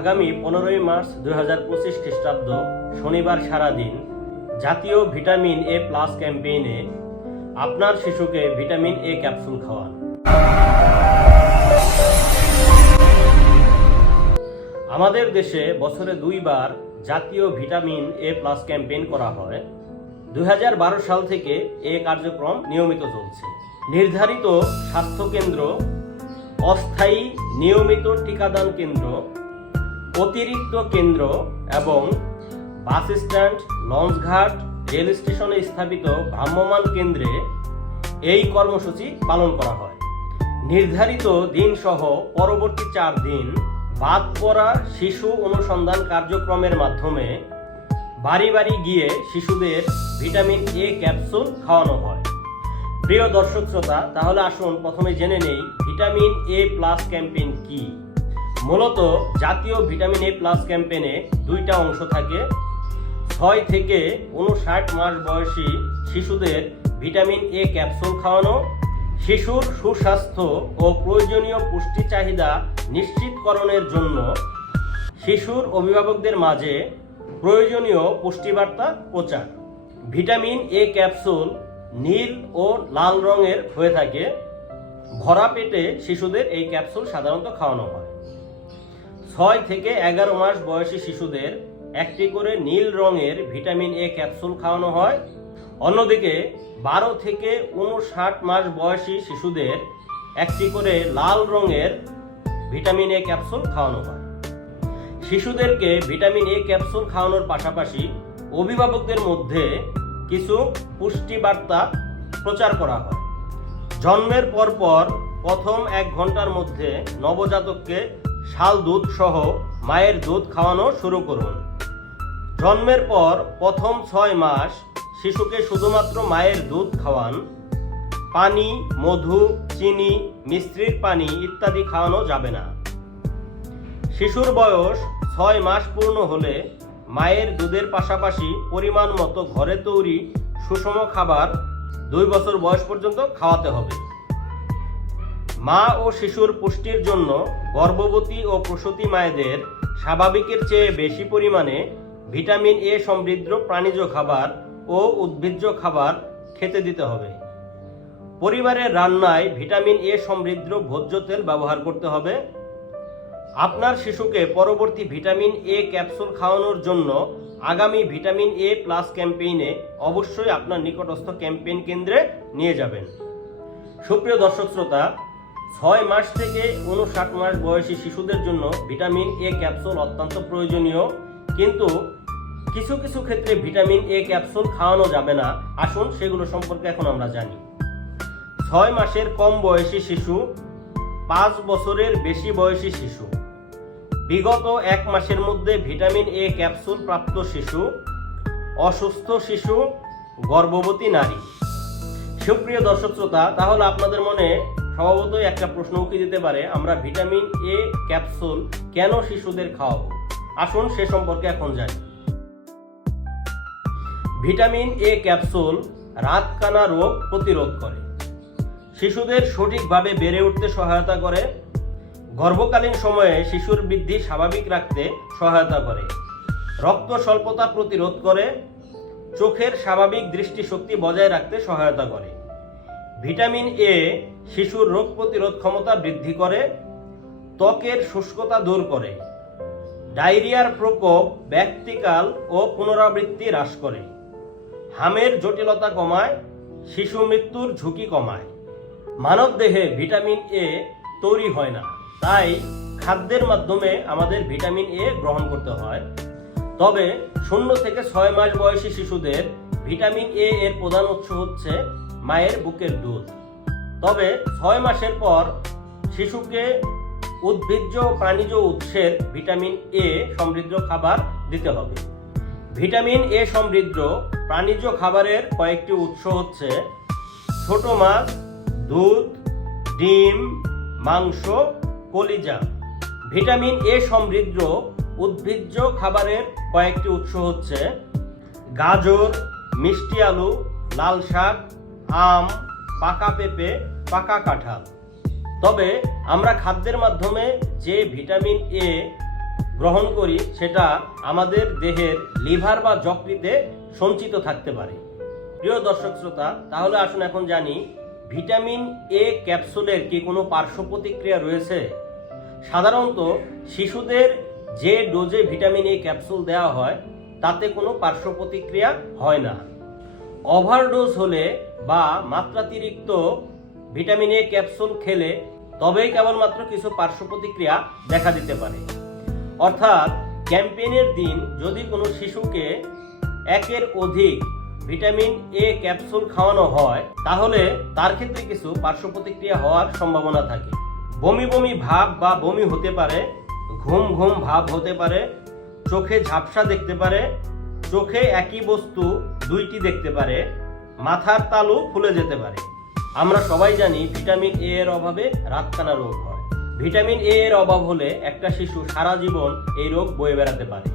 আগামী পনেরোই মার্চ দুই হাজার পঁচিশ খ্রিস্টাব্দ শনিবার সারাদিন জাতীয় ভিটামিন এ প্লাস ক্যাম্পেইনে আপনার শিশুকে ভিটামিন এ ক্যাপসুল খাওয়ান। আমাদের দেশে বছরে দুইবার জাতীয় ভিটামিন এ প্লাস ক্যাম্পেইন করা হয়। দু হাজার বারো সাল থেকে এ কার্যক্রম নিয়মিত চলছে। নির্ধারিত স্বাস্থ্যকেন্দ্র, অস্থায়ী নিয়মিত টিকাদান কেন্দ্র অতিরিক্ত কেন্দ্র এবং বাস স্ট্যান্ড লঞ্চঘাট রেল স্টেশনে স্থাপিত ভ্রাম্যমান কেন্দ্রে এই কর্মসূচি পালন করা হয়। নির্ধারিত দিন সহ পরবর্তী চার দিন বাদ পড়া শিশু অনুসন্ধান কার্যক্রমের মাধ্যমে বাড়ি বাড়ি গিয়ে শিশুদের ভিটামিন এ ক্যাপসুল খাওয়ানো হয়। প্রিয় দর্শক শ্রোতা, তাহলে আসুন প্রথমে জেনে নেই ভিটামিন এ প্লাস ক্যাম্পেইন কি। মূলত জাতীয় ভিটামিন এ প্লাস ক্যাম্পেনে দুইটা অংশ থাকে। ছয় থেকে উনষাট মাস বয়সী শিশুদের ভিটামিন এ ক্যাপসুল খাওয়ানো, শিশুর সুস্বাস্থ্য ও প্রয়োজনীয় পুষ্টি চাহিদা নিশ্চিতকরণের জন্য শিশুর অভিভাবকদের মাঝে প্রয়োজনীয় পুষ্টিবার্তা প্রচার। ভিটামিন এ ক্যাপসুল নীল ও লাল রঙের হয়ে থাকে। ভরা পেটে শিশুদের এই ক্যাপসুল সাধারণত খাওয়ানো হয়। ছয় থেকে এগারো মাস বয়সী শিশুদের একটি করে নীল রঙের ভিটামিন এ ক্যাপসুল খাওয়ানো হয়। অন্যদিকে, বারো থেকে উনষাট মাস বয়সী শিশুদের একটি করে লাল রঙের ভিটামিন এ ক্যাপসুল খাওয়ানো হয়। শিশুদেরকে ভিটামিন এ ক্যাপসুল খাওয়ানোর পাশাপাশি অভিভাবকদের মধ্যে কিছু পুষ্টি বার্তা প্রচার করা হয়। জন্মের পরপর প্রথম এক ঘণ্টার মধ্যে নবজাতককে শাল দুধ সহ মায়ের দুধ খাওয়ানো শুরু করুন। জন্মের পর প্রথম ছয় মাস শিশুকে শুধুমাত্র মায়ের দুধ খাওয়ান। পানি, মধু, চিনি মিশ্রির পানি ইত্যাদি খাওয়ানো যাবে না। শিশুর বয়স ছয় মাস পূর্ণ হলে মায়ের দুধের পাশাপাশি পরিমাণ মতো ঘরে তৈরি সুষম খাবার দুই বছর বয়স পর্যন্ত খাওয়াতে হবে। মা ও শিশুর পুষ্টির জন্য গর্ভবতী ও প্রসূতি মায়েদের স্বাভাবিকের চেয়ে বেশি পরিমাণে ভিটামিন এ সমৃদ্ধ প্রাণীজ খাবার ও উদ্ভিজ্জ খাবার খেতে দিতে হবে। পরিবারের রান্নায় ভিটামিন এ সমৃদ্ধ ভোজ্য তেল ব্যবহার করতে হবে। আপনার শিশুকে পরবর্তী ভিটামিন এ ক্যাপসুল খাওয়ানোর জন্য আগামী ভিটামিন এ প্লাস ক্যাম্পেইনে অবশ্যই আপনার নিকটস্থ ক্যাম্পেইন কেন্দ্রে নিয়ে যাবেন। সুপ্রিয় দর্শক শ্রোতা ছয় মাস থেকে উনষাট মাস বয়সী শিশুদের জন্য ভিটামিন এ ক্যাপসুল অত্যন্ত প্রয়োজনীয়। কিন্তু কিছু কিছু ক্ষেত্রে ভিটামিন এ ক্যাপসুল খাওয়ানো যাবে না। আসুন সেগুলো সম্পর্কে এখন আমরা জানি। ছয় মাসের কম বয়সী শিশু, পাঁচ বছরের বেশি বয়সী শিশু। বিগত এক মাসের মধ্যে ভিটামিন এ ক্যাপসুল প্রাপ্ত শিশু, অসুস্থ শিশু, গর্ভবতী নারী। সুপ্রিয় দর্শক শ্রোতা, তাহলে আপনাদের মনে স্বভাবতই একটা প্রশ্ন উকি দিতে পারে, আমরা ভিটামিন এ ক্যাপসুল কেন শিশুদের খাওয়াবো? আসুন সে সম্পর্কে এখন জানি। ভিটামিন এ ক্যাপসুল রাতকানা রোগ প্রতিরোধ করে। শিশুদের সঠিকভাবে বেড়ে উঠতে সহায়তা করে। গর্ভকালীন সময়ে শিশুর বৃদ্ধি স্বাভাবিক রাখতে সহায়তা করে। রক্ত স্বল্পতা প্রতিরোধ করে। চোখের স্বাভাবিক দৃষ্টিশক্তি বজায় রাখতে সহায়তা করে। ভিটামিন এ শিশুর রোগ প্রতিরোধ ক্ষমতা বৃদ্ধি করে, ত্বকের শুষ্কতা দূর করে, ডায়রিয়ার প্রকোপ, ব্যক্তিকাল ও পুনরাবৃত্তি হ্রাস করে। হামের জটিলতা কমায়, শিশু মৃত্যুর ঝুঁকি কমায়। মানব দেহে ভিটামিন এ তৈরি হয় না, তাই খাদ্যের মাধ্যমে আমাদের ভিটামিন এ গ্রহণ করতে হয়। তবে শূন্য থেকে ছয় মাস বয়সী শিশুদের ভিটামিন এ এর প্রধান উৎস হচ্ছে মায়ের বুকের দুধ। তবে ছয় মাসের পর শিশুকে উদ্ভিজ্জ প্রাণীজ উৎসের ভিটামিন এ সমৃদ্ধ খাবার দিতে হবে। ভিটামিন এ সমৃদ্ধ প্রাণীজ খাবারের কয়েকটি উৎস হচ্ছে ছোট মাছ, দুধ, ডিম, মাংস, কলিজা। ভিটামিন এ সমৃদ্ধ উদ্ভিজ্জ খাবারের কয়েকটি উৎস হচ্ছে গাজর, মিষ্টি আলু লাল শাক আম, পাকা পেঁপে, পাকা কাঁঠাল। তবে আমরা খাদ্যের মাধ্যমে যে ভিটামিন এ গ্রহণ করি, সেটা আমাদের দেহের লিভার বা যকৃতে সঞ্চিত থাকতে পারে। প্রিয় দর্শক শ্রোতা, তাহলে আসুন এখন জানি, ভিটামিন এ ক্যাপসুলের কি কোনো পার্শ্ব প্রতিক্রিয়া রয়েছে? সাধারণত শিশুদের যে ডোজে ভিটামিন এ ক্যাপসুল দেওয়া হয়, তাতে কোনো পার্শ্ব প্রতিক্রিয়া হয় না। ওভারডোজ হলে বা মাত্রাতিরিক্ত ভিটামিন এ ক্যাপসুল খেলে তবেই কেবলমাত্র কিছু পার্শ্ব প্রতিক্রিয়া দেখা দিতে পারে। অর্থাৎ ক্যাম্পেইনের দিন যদি কোনো শিশুকে একের অধিক ভিটামিন এ ক্যাপসুল খাওয়ানো হয়, তাহলে তার ক্ষেত্রে কিছু পার্শ্ব প্রতিক্রিয়া হওয়ার সম্ভাবনা থাকে। বমি বমি ভাব বা বমি হতে পারে, ঘুম ঘুম ভাব হতে পারে, চোখে ঝাপসা দেখতে পারে, চোখে একই বস্তু দুইটি দেখতে পারে মাথার তালু ফুলে যেতে পারে। আমরা সবাই জানি ভিটামিন এ এর অভাবে রাতকানা রোগ হয়। ভিটামিন এ এর অভাব হলে একটা শিশু সারা জীবন এই রোগ বয়ে বেড়াতে পারে।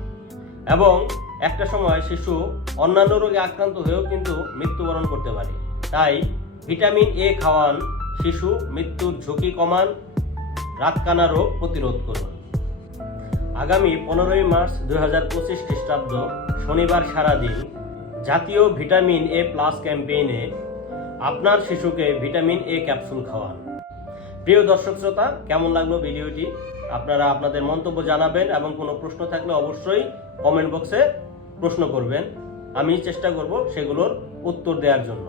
এবং একটা সময় শিশু অন্যান্য রোগে আক্রান্ত হয়েও কিন্তু মৃত্যুবরণ করতে পারে। তাই ভিটামিন এ খাওয়ান, শিশু মৃত্যুর ঝুঁকি কমান, রাতকানা রোগ প্রতিরোধ করুন। আগামী পনেরোই মার্চ দুই হাজার পঁচিশ খ্রিস্টাব্দ, শনিবার সারাদিন জাতীয় ভিটামিন এ প্লাস ক্যাম্পেইনে আপনার শিশুকে ভিটামিন এ ক্যাপসুল খাওয়ান। প্রিয় দর্শক শ্রোতা, কেমন লাগল ভিডিওটি? আপনারা আপনাদের মন্তব্য জানাবেন এবং কোনো প্রশ্ন থাকলে অবশ্যই কমেন্ট বক্সে প্রশ্ন করবেন। আমি চেষ্টা করব সেগুলোর উত্তর দেওয়ার জন্য।